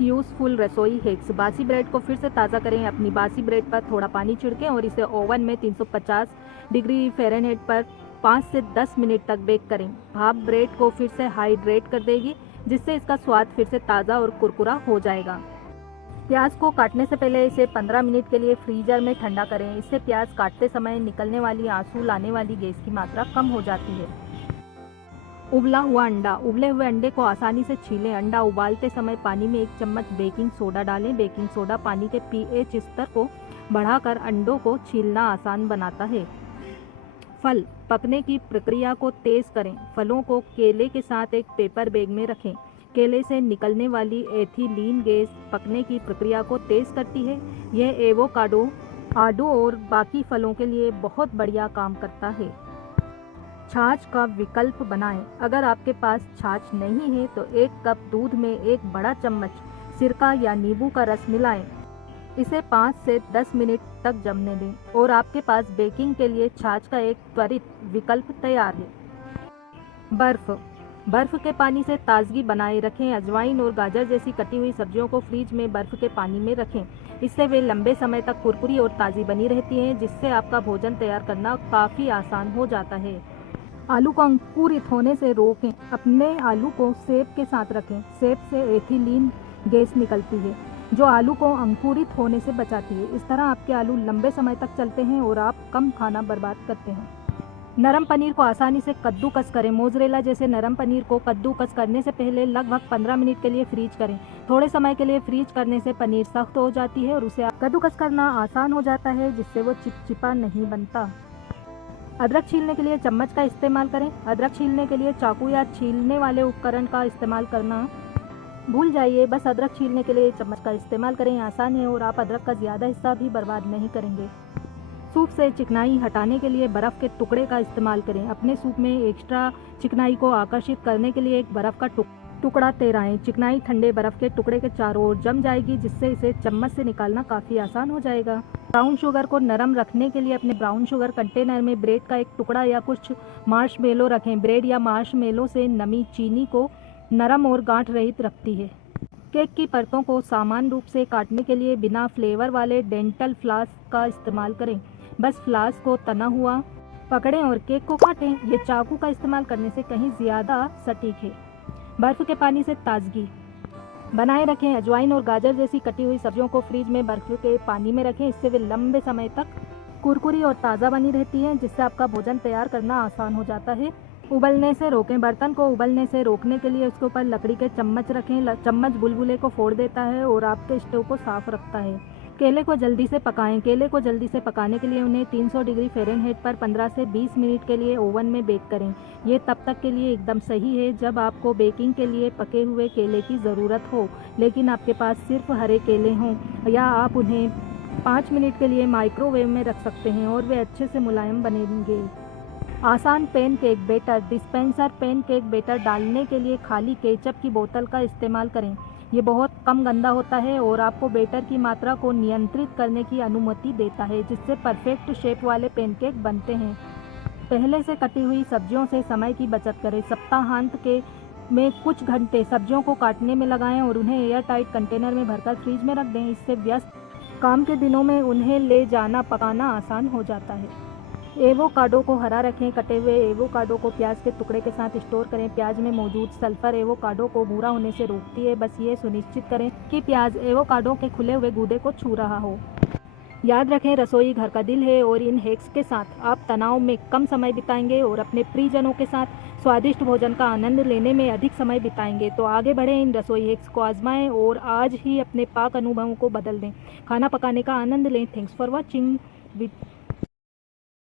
Useful रसोई hacks. बासी bread को फिर से ताज़ा करें। अपनी बासी ब्रेड पर थोड़ा पानी छिड़कें और इसे ओवन में 350 डिग्री फ़ारेनहाइट पर 5 से 10 मिनट तक बेक करें। भाप ब्रेड को फिर से हाइड्रेट कर देगी, जिससे इसका स्वाद फिर से ताज़ा और कुरकुरा हो जाएगा। प्याज को काटने से पहले इसे 15 मिनट के लिए फ्रीजर में ठंडा करें। इससे प्याज काटते समय निकलने वाली आंसू लाने वाली गैस की मात्रा कम हो जाती है। उबला हुआ अंडा। उबले हुए अंडे को आसानी से छीलें। अंडा उबालते समय पानी में 1 चम्मच बेकिंग सोडा डालें। बेकिंग सोडा पानी के पीएच स्तर को बढ़ाकर अंडों को छीलना आसान बनाता है। फल पकने की प्रक्रिया को तेज करें। फलों को केले के साथ एक पेपर बैग में रखें। केले से निकलने वाली एथिलीन गैस पकने की प्रक्रिया को तेज करती है। यह एवोकाडो, आडू और बाकी फलों के लिए बहुत बढ़िया काम करता है। छाछ का विकल्प बनाएं। अगर आपके पास छाछ नहीं है तो 1 कप दूध में 1 बड़ा चम्मच सिरका या नींबू का रस मिलाएं। इसे 5 से 10 मिनट तक जमने दें और आपके पास बेकिंग के लिए छाछ का एक त्वरित विकल्प तैयार है। बर्फ के पानी से ताजगी बनाए रखें। अजवाइन और गाजर जैसी कटी हुई सब्जियों को फ्रिज में बर्फ के पानी में रखें। इससे वे लंबे समय तक कुरकुरी और ताज़ी बनी रहती हैं, जिससे आपका भोजन तैयार करना काफ़ी आसान हो जाता है। आलू को अंकुरित होने से रोकें। अपने आलू को सेब के साथ रखें। सेब से एथिलीन गैस निकलती है, जो आलू को अंकुरित होने से बचाती है। इस तरह आपके आलू लंबे समय तक चलते हैं और आप कम खाना बर्बाद करते हैं। नरम पनीर को आसानी से कद्दूकस करें। मोज़रेला जैसे नरम पनीर को कद्दूकस करने से पहले लगभग 15 मिनट के लिए फ्रीज करें। थोड़े समय के लिए फ्रीज करने से पनीर सख्त हो जाती है और उसे कद्दूकस करना आसान हो जाता है, जिससे वो चिपचिपा नहीं बनता। अदरक छीलने के लिए चम्मच का इस्तेमाल करें। अदरक छीलने के लिए चाकू या छीलने वाले उपकरण का इस्तेमाल करना भूल जाइए। बस अदरक छीलने के लिए चम्मच का इस्तेमाल करें। आसान है और आप अदरक का ज़्यादा हिस्सा भी बर्बाद नहीं करेंगे। सूप से चिकनाई हटाने के लिए बर्फ़ के टुकड़े का इस्तेमाल करें। अपने सूप में एक्स्ट्रा चिकनाई को आकर्षित करने के लिए एक बर्फ़ का टुकड़ा तैराएं। चिकनाई ठंडे बर्फ़ के टुकड़े के चारों ओर जम जाएगी, जिससे इसे चम्मच से निकालना काफ़ी आसान हो जाएगा। ब्राउन शुगर को नरम रखने के लिए अपने ब्राउन शुगर कंटेनर में ब्रेड का एक टुकड़ा या कुछ मार्शमेलो रखें। ब्रेड या मार्शमेलो से नमी चीनी को नरम और गांठ रहित रखती है। केक की परतों को समान रूप से काटने के लिए बिना फ्लेवर वाले डेंटल फ्लॉस का इस्तेमाल करें। बस फ्लॉस को तना हुआ पकड़ें और केक को काटें। ये चाकू का इस्तेमाल करने से कहीं ज़्यादा सटीक है। बर्फ़ के पानी से ताजगी बनाए रखें। अजवाइन और गाजर जैसी कटी हुई सब्जियों को फ्रिज में बर्फ़ के पानी में रखें। इससे वे लंबे समय तक कुरकुरी और ताज़ा बनी रहती हैं, जिससे आपका भोजन तैयार करना आसान हो जाता है। उबलने से रोकें। बर्तन को उबलने से रोकने के लिए उसके ऊपर लकड़ी के चम्मच रखें। चम्मच बुलबुले को फोड़ देता है और आपके स्टोव को साफ रखता है। केले को जल्दी से पकाएं। केले को जल्दी से पकाने के लिए उन्हें 300 डिग्री फ़ारेनहाइट पर 15 से 20 मिनट के लिए ओवन में बेक करें। ये तब तक के लिए एकदम सही है जब आपको बेकिंग के लिए पके हुए केले की ज़रूरत हो, लेकिन आपके पास सिर्फ हरे केले हों, या आप उन्हें 5 मिनट के लिए माइक्रोवेव में रख सकते हैं और वे अच्छे से मुलायम बनेंगे। आसान pancake batter. Dispenser pancake batter डालने के लिए खाली केचप की बोतल का इस्तेमाल करें। ये बहुत कम गंदा होता है और आपको बैटर की मात्रा को नियंत्रित करने की अनुमति देता है, जिससे परफेक्ट शेप वाले पैनकेक बनते हैं। पहले से कटी हुई सब्जियों से समय की बचत करें। सप्ताहांत में कुछ घंटे सब्जियों को काटने में लगाएं और उन्हें एयर टाइट कंटेनर में भरकर फ्रिज में रख दें। इससे व्यस्त काम के दिनों में उन्हें ले जाना पकाना आसान हो जाता है। एवोकाडो को हरा रखें। कटे हुए एवोकाडो को प्याज के टुकड़े के साथ स्टोर करें। प्याज में मौजूद सल्फर एवोकाडो को भूरा होने से रोकती है। बस ये सुनिश्चित करें कि प्याज एवोकाडो के खुले हुए गूदे को छू रहा हो। याद रखें, रसोई घर का दिल है और इन हैक्स के साथ आप तनाव में कम समय बिताएंगे और अपने प्रियजनों के साथ स्वादिष्ट भोजन का आनंद लेने में अधिक समय बिताएंगे। तो आगे बढ़ें, इन रसोई हैक्स को आजमाएं और आज ही अपने पाक अनुभवों को बदल दें। खाना पकाने का आनंद लें। Thanks for watching.